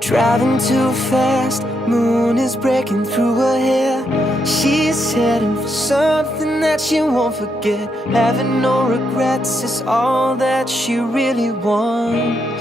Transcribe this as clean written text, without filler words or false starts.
Driving too fast, moon is breaking through her hair. She's heading for something that she won't forget. Having no regrets is all that she really wants.